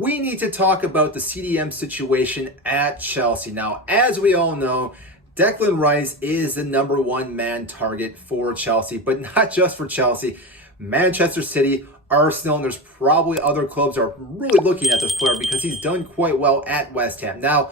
we need to talk about the CDM situation at Chelsea. Now, as we all know, Declan Rice is the number one man target for Chelsea, but not just for Chelsea. Manchester City, Arsenal, and there's probably other clubs are really looking at this player because he's done quite well at West Ham. Now,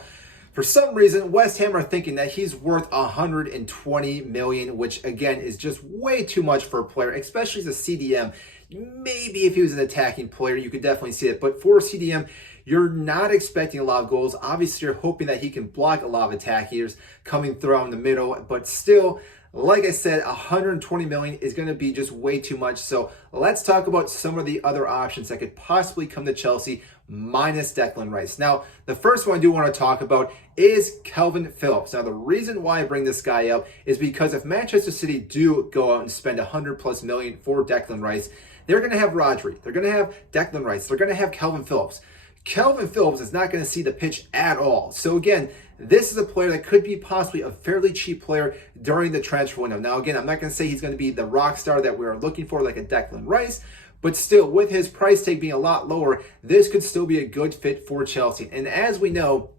for some reason, West Ham are thinking that he's worth 120 million, which again is just way too much for a player, especially as a CDM. Maybe if he was an attacking player, you could definitely see it. But for a CDM, you're not expecting a lot of goals. Obviously, you're hoping that he can block a lot of attackers coming through in the middle. But still, like I said, 120 million is going to be just way too much. So let's talk about some of the other options that could possibly come to Chelsea minus Declan Rice. Now, the first one I do want to talk about is Calvin Phillips. Now, the reason why I bring this guy up is because if Manchester City do go out and spend 100 plus million for Declan Rice, they're going to have Rodri, they're going to have Declan Rice, they're going to have Calvin Phillips. Calvin Phillips is not going to see the pitch at all. So again, this is a player that could be possibly a fairly cheap player during the transfer window. Now again, I'm not going to say he's going to be the rock star that we're looking for like a Declan Rice, but still, with his price tag being a lot lower, this could still be a good fit for Chelsea. And as we know,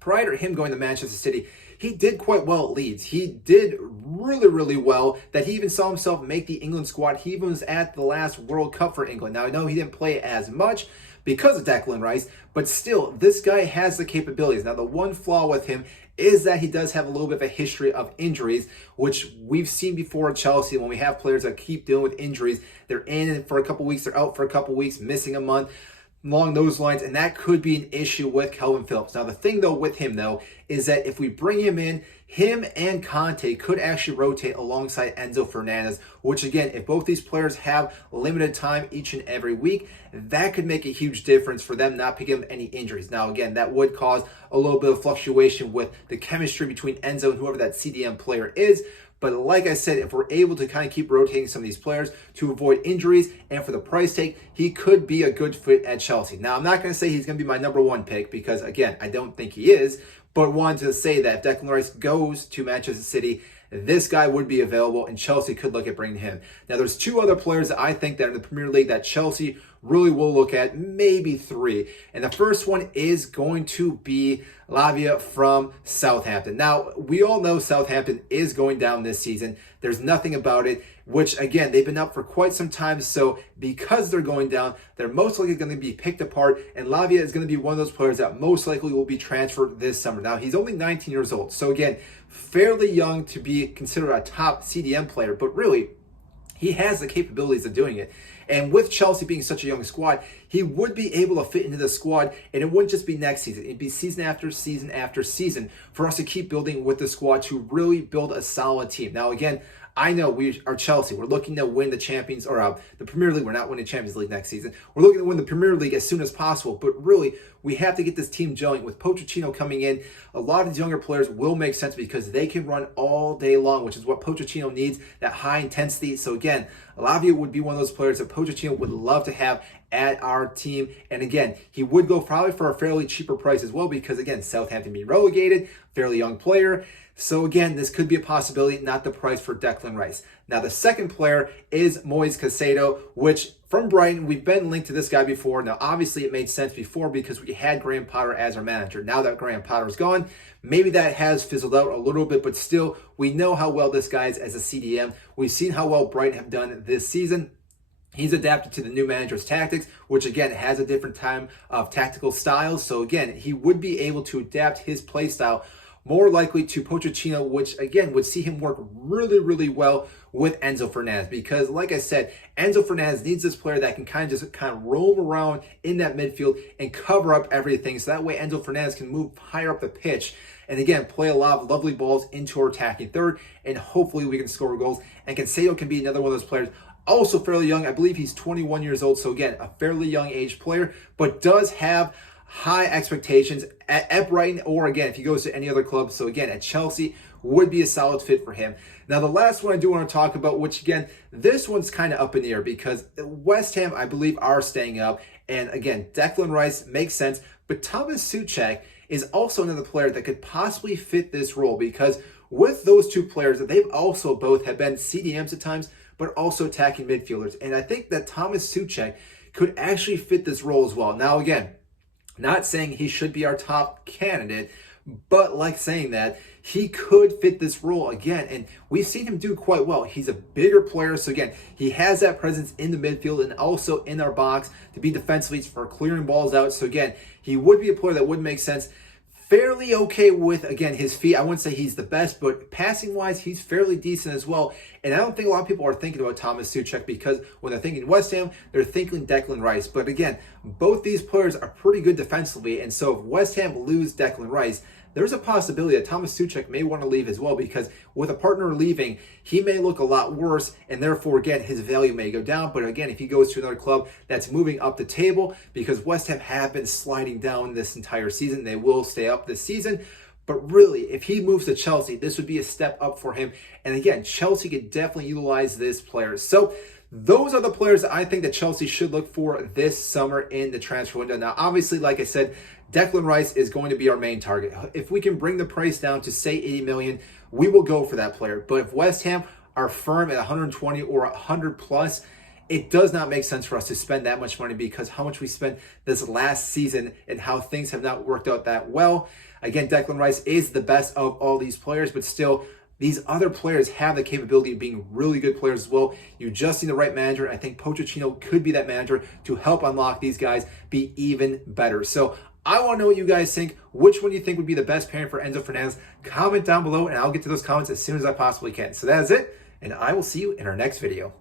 prior to him going to Manchester City, he did quite well at Leeds. He did really well that he even saw himself make the England squad. He even was at the last World Cup for England. Now, I know he didn't play as much because of Declan Rice, but still, this guy has the capabilities. Now, the one flaw with him is that he does have a little bit of a history of injuries, which we've seen before at Chelsea when we have players that keep dealing with injuries. They're in for a couple weeks, they're out for a couple weeks, missing a month, along those lines, and that could be an issue with Calvin Phillips. Now, the thing, though, with him, though, is that if we bring him in, him and Conte could actually rotate alongside Enzo Fernandez, which, again, if both these players have limited time each and every week, that could make a huge difference for them not picking up any injuries. Now, again, that would cause a little bit of fluctuation with the chemistry between Enzo and whoever that CDM player is. But like I said, if we're able to kind of keep rotating some of these players to avoid injuries and for the price tag, he could be a good fit at Chelsea. Now, I'm not going to say he's going to be my number one pick because, again, I don't think he is, but wanted to say that if Declan Rice goes to Manchester City, this guy would be available and Chelsea could look at bringing him. Now, there's two other players that I think that are in the Premier League that Chelsea really will look at, maybe three. And the first one is going to be Lavia from Southampton. Now, we all know Southampton is going down this season. There's nothing about it, which, again, they've been up for quite some time. So because they're going down, they're most likely going to be picked apart. And Lavia is going to be one of those players that most likely will be transferred this summer. Now, he's only 19 years old. So again, fairly young to be considered a top CDM player, but really, he has the capabilities of doing it. And with Chelsea being such a young squad, he would be able to fit into the squad, and it wouldn't just be next season. It'd be season after season after season for us to keep building with the squad to really build a solid team. Now, again, I know we are Chelsea. We're looking to win the Champions or the Premier League. We're not winning Champions League next season. We're looking to win the Premier League as soon as possible. But really, we have to get this team gelling. With Pochettino coming in, a lot of these younger players will make sense because they can run all day long, which is what Pochettino needs, that high intensity. So again, Lavia would be one of those players that Pochettino would love to have at our team. And again, he would go probably for a fairly cheaper price as well because, again, Southampton being relegated, fairly young player. So again, this could be a possibility, not the price for Declan Rice. Now, the second player is Moise Caicedo, which from Brighton, we've been linked to this guy before. Now, obviously, it made sense before because we had Graham Potter as our manager. Now that Graham Potter is gone, maybe that has fizzled out a little bit, but still, we know how well this guy is as a CDM. We've seen how well Brighton have done this season. He's adapted to the new manager's tactics, which again has a different time of tactical styles. So again, he would be able to adapt his play style more likely to Pochettino, which again would see him work really well with Enzo Fernandez. Because like I said, Enzo Fernandez needs this player that can kind of roam around in that midfield and cover up everything. So that way Enzo Fernandez can move higher up the pitch. And again, play a lot of lovely balls into our attacking third. And hopefully we can score goals. And Caicedo can be another one of those players. Also fairly young. I believe he's 21 years old. So again, a fairly young age player, but does have high expectations at Brighton, or again, if he goes to any other club. So again, at Chelsea would be a solid fit for him. Now, the last one I do want to talk about, which again, this one's kind of up in the air because West Ham, I believe, are staying up. And again, Declan Rice makes sense, but Thomas Souček is also another player that could possibly fit this role because with those two players, they've also both have been CDMs at times, but also attacking midfielders. And I think that Thomas Souček could actually fit this role as well. Now, again, Not saying he should be our top candidate, but like saying that, he could fit this role again, and we've seen him do quite well. He's a bigger player, so again, he has that presence in the midfield and also in our box to be defensive leads for clearing balls out. So again, he would be a player that would make sense. Fairly okay with, again, his feet. I wouldn't say he's the best, but passing-wise, he's fairly decent as well. And I don't think a lot of people are thinking about Thomas Souček, because when they're thinking West Ham, they're thinking Declan Rice. But again, both these players are pretty good defensively, and so if West Ham lose Declan Rice, there's a possibility that Thomas Souček may want to leave as well, because with a partner leaving, he may look a lot worse, and therefore, again, his value may go down. But again, if he goes to another club that's moving up the table, because West Ham have been sliding down this entire season, they will stay up this season. But really, if he moves to Chelsea, this would be a step up for him. And again, Chelsea could definitely utilize this player. So those are the players that I think that Chelsea should look for this summer in the transfer window. Now, obviously, like I said, Declan Rice is going to be our main target. If we can bring the price down to, say, 80 million, we will go for that player. But if West Ham are firm at 120 or 100 plus, it does not make sense for us to spend that much money, because how much we spent this last season and how things have not worked out that well. Again, Declan Rice is the best of all these players, but still, these other players have the capability of being really good players as well. You just need the right manager, and I think Pochettino could be that manager to help unlock these guys be even better. So I want to know what you guys think. Which one do you think would be the best pairing for Enzo Fernandez? Comment down below, and I'll get to those comments as soon as I possibly can. So that is it, and I will see you in our next video.